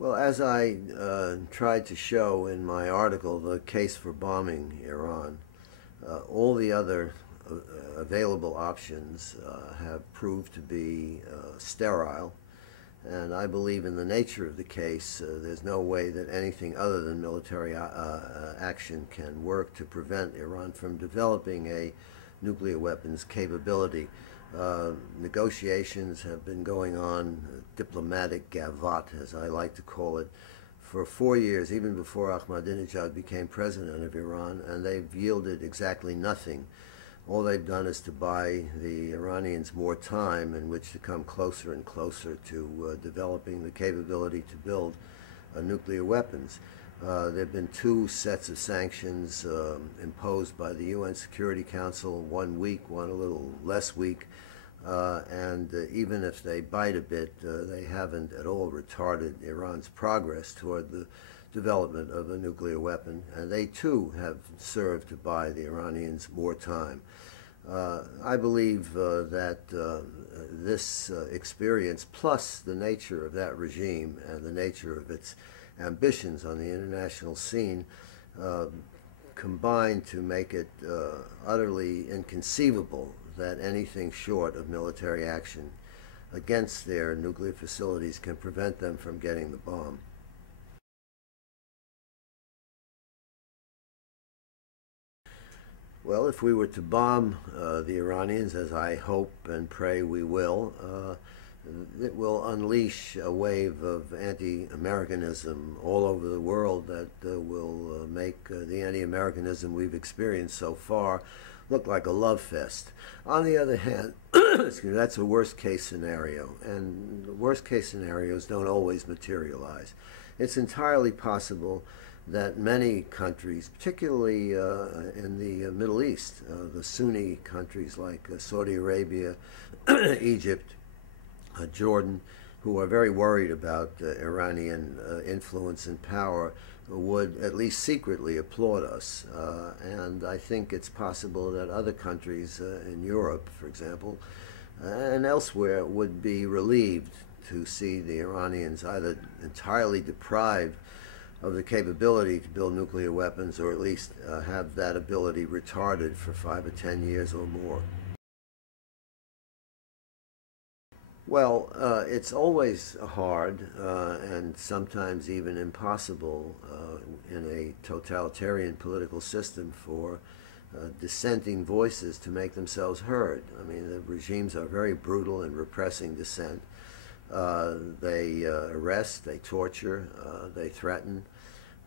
Well, as I tried to show in my article, The Case for Bombing Iran, all the other available options have proved to be sterile, and I believe in the nature of the case. There's no way that anything other than military action can work to prevent Iran from developing a nuclear weapons capability. Negotiations have been going on, diplomatic gavotte, as I like to call it, for 4 years, even before Ahmadinejad became president of Iran, and they've yielded exactly nothing. All they've done is to buy the Iranians more time in which to come closer and closer to developing the capability to build nuclear weapons. There have been two sets of sanctions imposed by the UN Security Council, one weak, one a little less weak, and even if they bite a bit, they haven't at all retarded Iran's progress toward the development of a nuclear weapon, and they too have served to buy the Iranians more time. I believe that this experience, plus the nature of that regime and the nature of its ambitions on the international scene, combine to make it utterly inconceivable that anything short of military action against their nuclear facilities can prevent them from getting the bomb. Well, if we were to bomb the Iranians, as I hope and pray we will, it will unleash a wave of anti-Americanism all over the world that will make the anti-Americanism we've experienced so far look like a love fest. On the other hand, excuse me, that's a worst-case scenario, and worst-case scenarios don't always materialize. It's entirely possible that many countries, particularly in the Middle East, the Sunni countries like Saudi Arabia, Egypt, Jordan, who are very worried about Iranian influence and power, would at least secretly applaud us. And I think it's possible that other countries in Europe, for example, and elsewhere would be relieved to see the Iranians either entirely deprived of the capability to build nuclear weapons, or at least have that ability retarded for 5 or 10 years or more. Well, it's always hard and sometimes even impossible in a totalitarian political system for dissenting voices to make themselves heard. I mean, the regimes are very brutal in repressing dissent. They arrest, they torture, they threaten,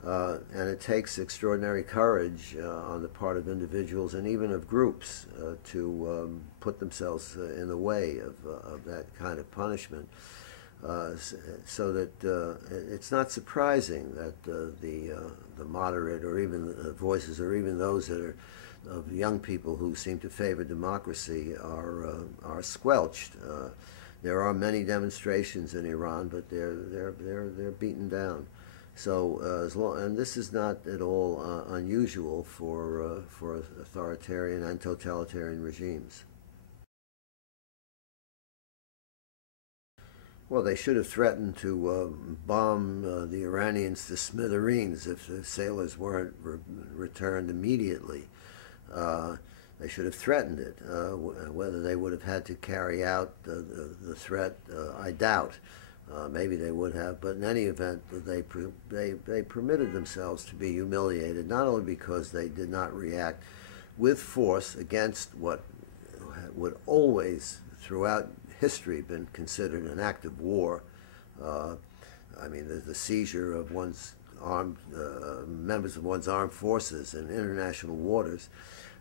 and it takes extraordinary courage on the part of individuals and even of groups to put themselves in the way of that kind of punishment. So that it's not surprising that the moderate, or even the voices, or even those that are of young people who seem to favor democracy, are squelched. There are many demonstrations in Iran, but they're beaten down. So and this is not at all unusual for authoritarian and totalitarian regimes. Well, they should have threatened to bomb the Iranians to smithereens if the sailors weren't returned immediately. They should have threatened it. Whether they would have had to carry out the threat, I doubt. Maybe they would have, but in any event, they permitted themselves to be humiliated, not only because they did not react with force against what would always, throughout history, been considered an act of war. I mean, the seizure of one's armed members of one's armed forces in international waters.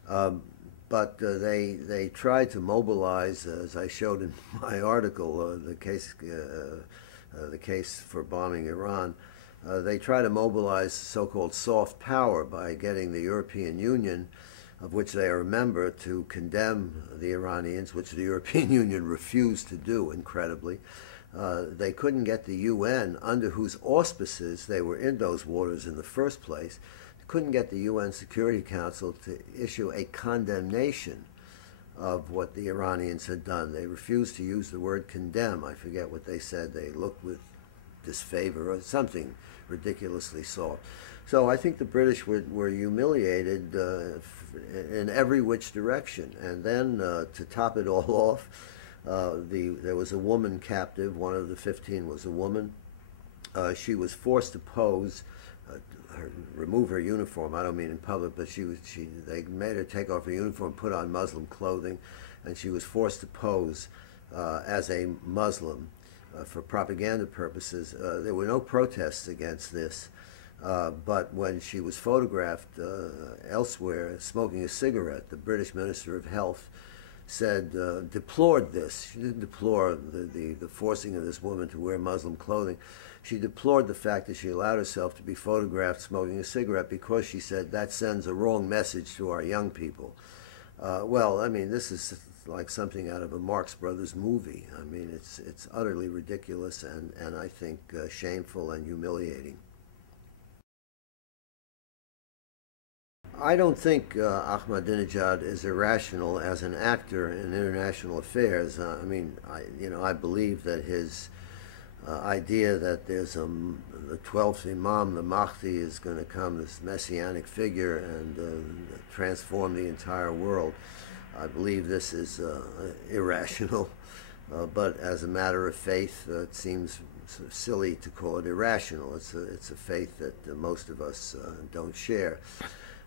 But they tried to mobilize, as I showed in my article, the case for bombing Iran. They try to mobilize so-called soft power by getting the European Union, of which they are a member, to condemn the Iranians, which the European Union refused to do, incredibly. They couldn't get the UN, under whose auspices they were in those waters in the first place, couldn't get the UN Security Council to issue a condemnation of what the Iranians had done. They refused to use the word condemn. I forget what they said. They looked with disfavor or something ridiculously soft. So I think the British were humiliated in every which direction. And then to top it all off, there was a woman captive. One of the 15 was a woman. She was forced to pose, remove her uniform. I don't mean in public, but they made her take off her uniform, put on Muslim clothing, and she was forced to pose as a Muslim for propaganda purposes. There were no protests against this. But when she was photographed elsewhere smoking a cigarette, the British Minister of Health said, deplored this. She didn't deplore the forcing of this woman to wear Muslim clothing. She deplored the fact that she allowed herself to be photographed smoking a cigarette because she said that sends a wrong message to our young people. Well, I mean, this is like something out of a Marx Brothers movie. I mean, it's utterly ridiculous and I think shameful and humiliating. I don't think Ahmadinejad is irrational as an actor in international affairs. I mean, I believe that his idea that there's the 12th Imam, the Mahdi, is going to come, this messianic figure, and transform the entire world. I believe this is irrational, but as a matter of faith, it seems sort of silly to call it irrational. It's a faith that most of us don't share.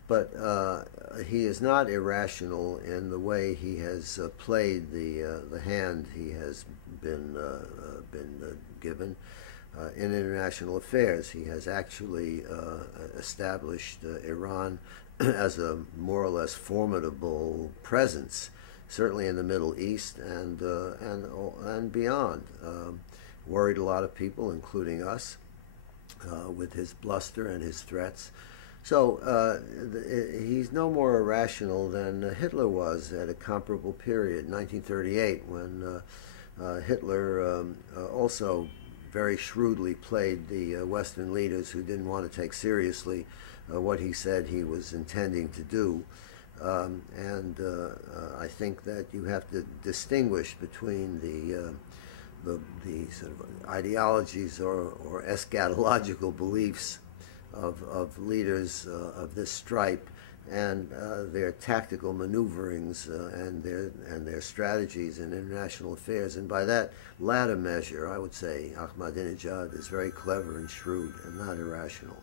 But he is not irrational in the way he has played the hand he has been given in international affairs. He has actually established Iran as a more or less formidable presence, certainly in the Middle East and beyond. Worried a lot of people, including us, with his bluster and his threats. So he's no more irrational than Hitler was at a comparable period, 1938, when Hitler also very shrewdly played the Western leaders who didn't want to take seriously what he said he was intending to do. I think that you have to distinguish between the sort of ideologies or eschatological beliefs of leaders of this stripe and their tactical maneuverings and their strategies in international affairs. And by that latter measure, I would say Ahmadinejad is very clever and shrewd and not irrational.